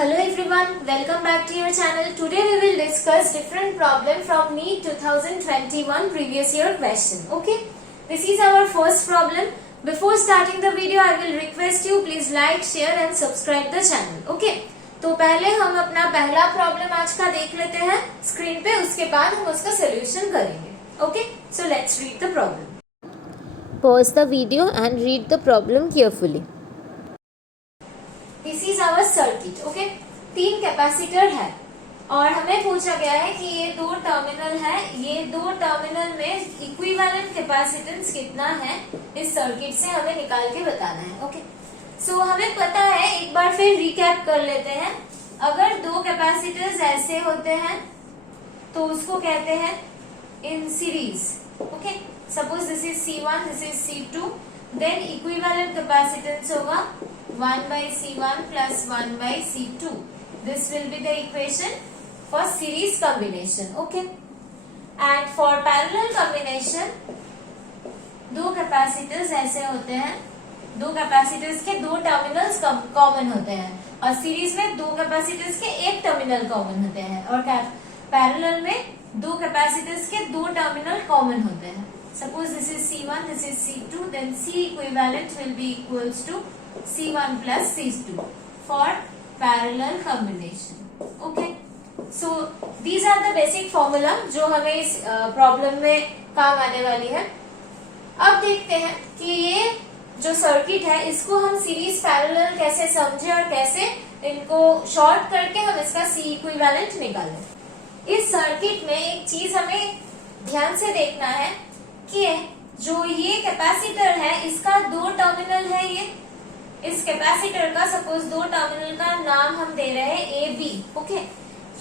Hello everyone, welcome back to your channel. Today we will discuss different problem from NEET 2021 previous year question. Okay, this is our first problem. Before starting the video, I will request you please like, share and subscribe the channel. Okay, तो पहले हम अपना पहला problem आज का देख लेते हैं स्क्रीन पे, उसके बाद हम उसका सोल्यूशन करेंगे. Okay, so let's read the problem. Pause the video and read the problem carefully. This is our circuit. Okay, 3 capacitor है और हमें पूछा गया है कि ये 2 टर्मिनल है, ये 2 टर्मिनल में इक्विवेलेंट कैपेसिटेंस कितना है इस सर्किट से हमें निकाल के बताना है. ओके, सो हमें पता है, एक बार फिर रिकैप कर लेते हैं. अगर 2 कैपेसिटर्स ऐसे होते हैं तो उसको कहते हैं in series. Okay, suppose this is C1, this is C2, then equivalent capacitance होगा 1 by C1 plus 1 by C2. This will be the equation for series combination. Okay, and for parallel combination, 2 capacitors ऐसे होते हैं, 2 capacitors के 2 terminals common होते हैं और series में 2 capacitors के 1 टर्मिनल कॉमन होते हैं और पैरेलल में 2 कैपेसिटर्स के 2 टर्मिनल कॉमन होते हैं. Suppose this is C1, this is C2, then C equivalent will be equals to C1 plus C2 for parallel combination. Okay, so these are the basic formula जो हमें इस problem में काम आने वाली है. अब देखते हैं कि ये जो सर्किट है इसको हम सीरीज पैरेलल कैसे समझे और कैसे इनको शॉर्ट करके हम इसका C इक्विवेलेंट निकालें. इस सर्किट में एक चीज हमें ध्यान से देखना है कि जो ये कैपेसिटर है इसका 2 टर्मिनल है. ये इस कैपेसिटर का सपोज 2 टर्मिनल का नाम हम दे रहे हैं ए बी. ओके,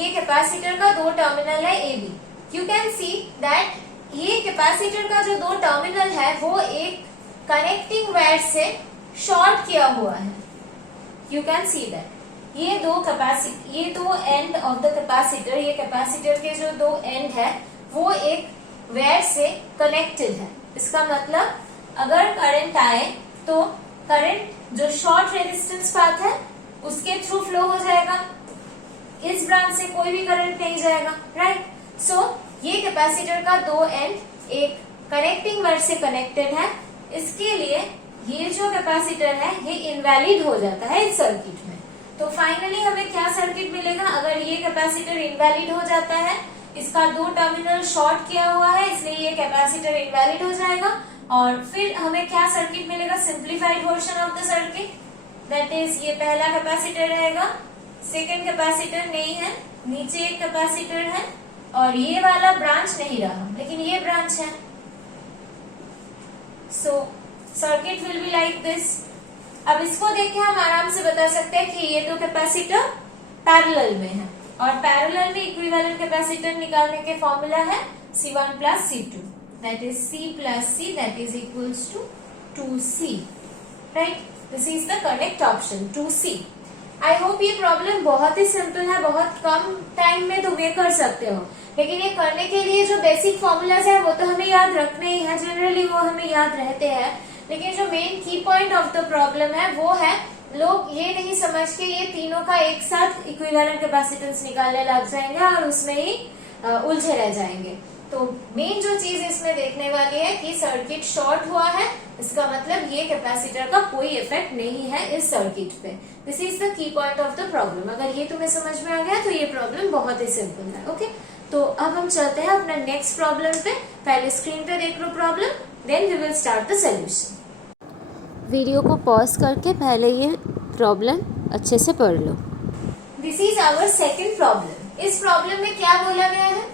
ये कैपेसिटर का 2 टर्मिनल है A B. You can see that ये कैपेसिटर का जो 2 टर्मिनल है वो एक कनेक्टिंग वायर से शॉर्ट किया हुआ है. यू कैन सी दैट ये 2 एंड ऑफ द कैपेसिटर, ये कैपेसिटर के जो 2 एंड है वो एक वायर से कनेक्टेड है. इसका मतलब अगर करंट आए तो करंट जो शॉर्ट रेजिस्टेंस पाथ है उसके थ्रू फ्लो हो जाएगा, इस ब्रांच से कोई भी करंट नहीं जाएगा. राइट, सो ये कैपेसिटर का 2 एंड एक कनेक्टिंग वायर से कनेक्टेड है. इसके लिए ये जो कैपेसिटर है ये इनवैलिड हो जाता है इस सर्किट में. तो फाइनली हमें क्या सर्किट मिलेगा? अगर ये कैपेसिटर इनवैलिड हो जाता है, इसका 2 टर्मिनल शॉर्ट किया हुआ है इसलिए ये कैपेसिटर इनवैलिड हो जाएगा और फिर हमें क्या सर्किट मिलेगा? Simplified version of the circuit, that is ये पहला कैपेसिटर रहेगा, सेकंड कैपेसिटर नहीं है, नीचे एक कैपेसिटर है और ये वाला ब्रांच नहीं रहा लेकिन ये ब्रांच है. सो circuit will be like this. अब इसको देख के हम आराम से बता सकते हैं कि ये 2 कैपेसिटर पैरेलल में है और पैरेलल में इक्विवेलेंट कैपेसिटर निकालने के फॉर्मूला है C1 plus C2, that is C plus C, that is equals to 2C. Right? This is the correct option, 2C. I hope ये प्रॉब्लम बहुत ही सिंपल है, बहुत कम टाइम में तुम ये कर सकते हो. लेकिन ये करने के लिए जो बेसिक फॉर्मूलाज है वो तो हमें याद रखने ही है, जनरली वो हमें याद रहते हैं. लेकिन जो मेन की पॉइंट ऑफ द प्रॉब्लम है वो है लोग ये नहीं समझ के ये तीनों का एक साथ इक्विवेलेंट कैपेसिटेंस निकालने लग जाएंगे और उसमें ही उलझे रह जाएंगे. तो मेन जो चीज इसमें देखने वाली है कि सर्किट शॉर्ट हुआ है, इसका मतलब ये कैपेसिटर का कोई इफेक्ट नहीं है इस सर्किट पे. This is the key point of the problem. अगर ये तुम्हें समझ में आ गया तो ये प्रॉब्लम बहुत ही सिंपल है. ओके, तो अब हम चलते हैं अपना नेक्स्ट प्रॉब्लम पे. पहले स्क्रीन पे देख लो problem, then we will start the solution. Video को पॉज करके पहले ये प्रॉब्लम अच्छे से पढ़ लो. This is our second problem. इस प्रॉब्लम में क्या बोला गया है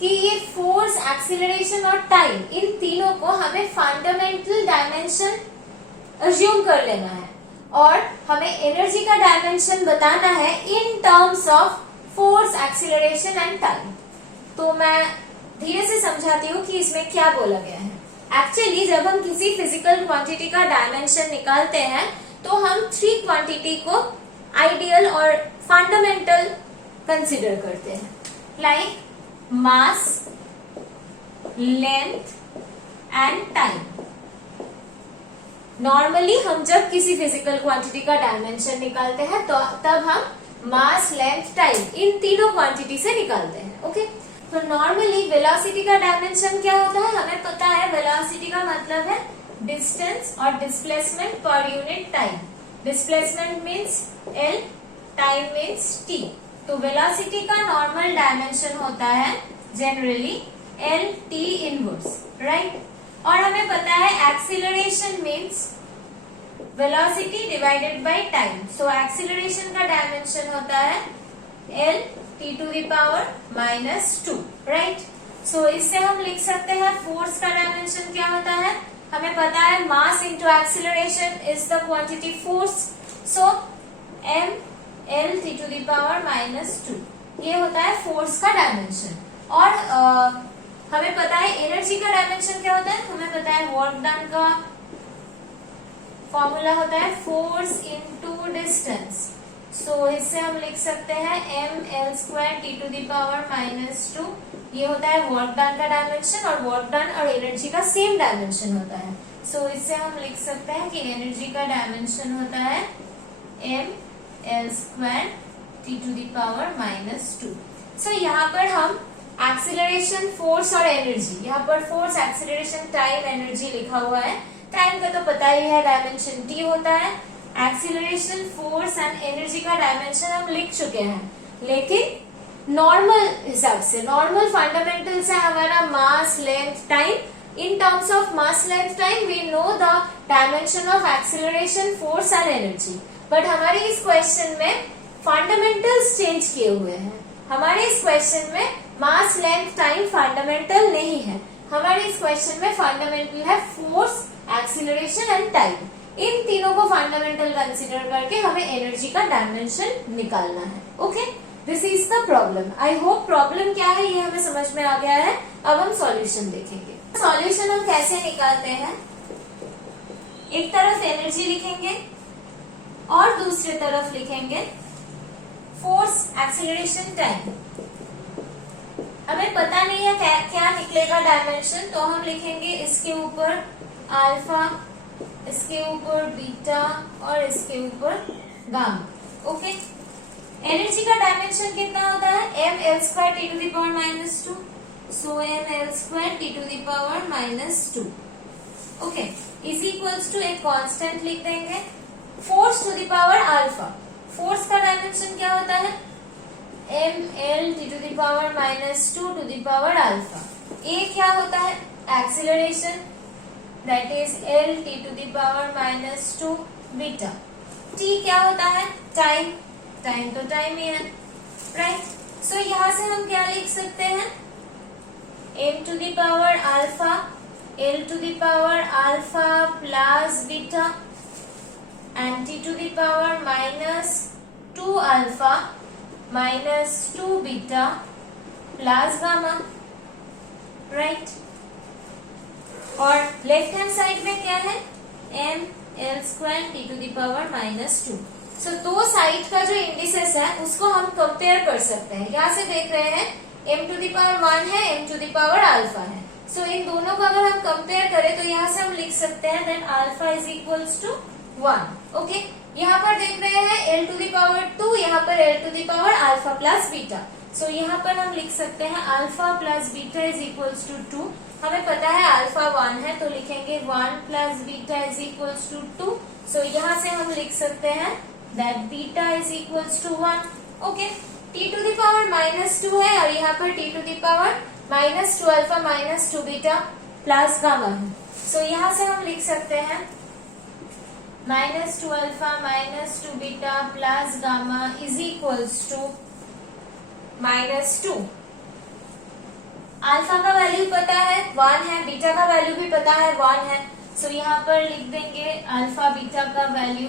कि ये फोर्स, एक्सीलरेशन और टाइम, इन तीनों को हमें फंडामेंटल डायमेंशन अज्यूम कर लेना है और हमें एनर्जी का डायमेंशन बताना है in terms of force, acceleration and time. तो मैं धीरे से समझाती हूँ कि इसमें क्या बोला गया है. एक्चुअली जब हम किसी फिजिकल क्वांटिटी का डायमेंशन निकालते हैं तो हम 3 क्वांटिटी को आइडियल और फंडामेंटल कंसिडर करते हैं, like mass, length and time. Normally हम जब किसी फिजिकल क्वांटिटी का डायमेंशन निकालते हैं तो तब हम मास, लेंथ, टाइम, इन तीनों क्वांटिटी से निकालते हैं। ओके, तो नॉर्मली वेलोसिटी का डायमेंशन क्या होता है, हमें पता है वेलोसिटी का मतलब है डिस्टेंस और डिस्प्लेसमेंट पर unit time. Displacement means L, time means T. तो वेलोसिटी का नॉर्मल डायमेंशन होता है generally L T inverse, right. और हमें पता है acceleration means velocity divided by time. So acceleration का डायमेंशन होता है L T to the power -2, right. So इससे हम लिख सकते हैं फोर्स का डायमेंशन क्या होता है, हमें पता है mass into acceleration is the quantity force. So m l t to the power -2, ये होता है फोर्स का डायमेंशन। और हमें पता है एनर्जी का डायमेंशन क्या होता है, हमें पता है वर्क डन का फॉर्मूला होता है फोर्स इनटू डिस्टेंस। सो इससे हम लिख सकते हैं ml² t to the power -2, ये होता है वर्क डन का डायमेंशन, और वर्क डन और एनर्जी का सेम डायमेंशन होता है। सो इससे हम लिख सकते हैं कि एनर्जी का डायमेंशन होता है ml² t to the power -2। So यहाँ पर हम एक्सीलरेशन, फोर्स और एनर्जी, यहाँ पर फोर्स, एक्सीलरेशन, टाइम, एनर्जी लिखा हुआ है। टाइम का तो पता ही है डायमेंशन t होता है। एक्सीलरेशन, फोर्स एंड एनर्जी का डायमेंशन हम लिख चुके हैं, लेकिन नॉर्मल हिसाब से, नॉर्मल फंडामेंटल से हमारा mass, length, time. In terms of mass, length, time we know the dimension of acceleration, force and energy. But हमारे इस क्वेश्चन में फंडामेंटल्स चेंज किए हुए हैं। हमारे इस क्वेश्चन में मास, लेंथ, टाइम फंडामेंटल नहीं है। हमारे इस क्वेश्चन में फंडामेंटल है फोर्स, एक्सीलरेशन एंड टाइम। इन तीनों को फंडामेंटल कंसीडर करके हमें एनर्जी का डायमेंशन निकालना है। Okay, this is the problem. I hope problem क्या है ये हमें समझ में आ गया है। अब हम सॉल्यूशन देखेंगे। सॉल्यूशन हम कैसे निकालते हैं, एक तरफ एनर्जी लिखेंगे और दूसरी तरफ लिखेंगे फोर्स, एक्सीलरेशन, टाइम। हमें पता नहीं है क्या निकलेगा डायमेंशन, तो हम लिखेंगे इसके ऊपर अल्फा, इसके ऊपर बीटा और इसके ऊपर गामा। ओके, एनर्जी का डायमेंशन कितना होता है, ml² t to the power -2। So ml² t to the power -2, okay, is equals to एक कांस्टेंट लिख देंगे, force to the power alpha. Force का डायमेंशन क्या होता है, ml t to the power -2 to the power alpha. ये क्या होता है, acceleration, that is l t to the power -2 beta. t क्या होता है, टाइम, टाइम तो टाइम ही है, राइट। सो यहां से हम क्या लिख सकते हैं, m to the power alpha, l to the power alpha plus beta and t to the power -2 alpha -2 beta plus gamma, right. और लेफ्ट हैंड साइड में क्या है, ml² t to the power -2। So दो side का जो indices है उसको हम कंपेयर कर सकते हैं। यहाँ से देख रहे हैं m टू द पावर 1 है, m to the power alpha है। सो इन दोनों को अगर हम कंपेयर करें तो यहाँ से हम लिख सकते हैं that alpha is equals to 1। Okay, यहाँ पर देख रहे हैं l टू द पावर 2, यहाँ पर l to the power alpha plus beta. So यहाँ पर हम लिख सकते हैं alpha plus beta is equals to 2। हमें पता है अल्फा 1 है तो लिखेंगे 1 plus beta is equals to 2। So यहाँ से हम लिख सकते हैं that beta is equals to 1। Okay, t to the power -2 है और यहाँ पर t to the power -2 alpha -2 beta plus gamma है। सो यहाँ से हम लिख सकते हैं -2 alpha -2 beta plus gamma is equals to -2। Alpha का वैल्यू पता है 1 है, बीटा का वैल्यू भी पता है 1 है। सो यहाँ पर लिख देंगे अल्फा बीटा का वैल्यू,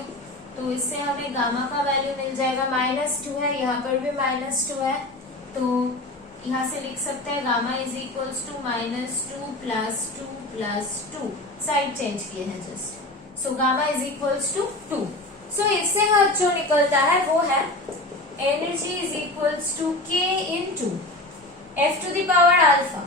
तो इससे हमें गामा का वैल्यू मिल जाएगा -2 है, यहाँ पर भी -2 है, तो यहाँ से लिख सकते हैं gamma is equals to -2 plus 2 plus 2, side change किए हैं just. So gamma is equals to 2। So इससे जो निकलता है वो है energy is equals to k into f to the power alpha,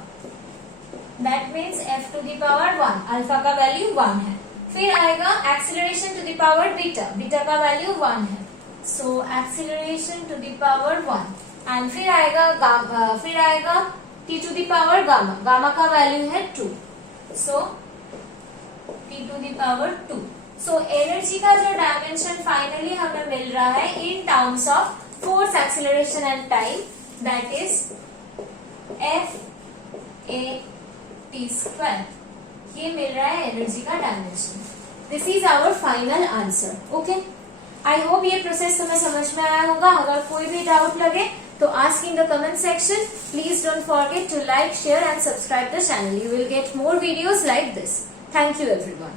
that means f to the power 1, alpha का value 1 है। फिर आएगा acceleration to the power beta, beta का वैल्यू 1 है। So acceleration to the power 1 and फिर आएगा t to the power gamma, gamma का value है 2, so t to the power 2। So energy का जो डायमेंशन फाइनली हमें मिल रहा है in terms of force, acceleration and time, that is F(a)t²। ये मिल रहा है एनर्जी का dimension. This is our final answer. Okay, I hope ये प्रोसेस तुम्हें समझ में आया होगा। अगर कोई भी डाउट लगे तो ask in the comment section. Please don't forget to like, share and subscribe the channel. You will get more videos like this. Thank you everyone.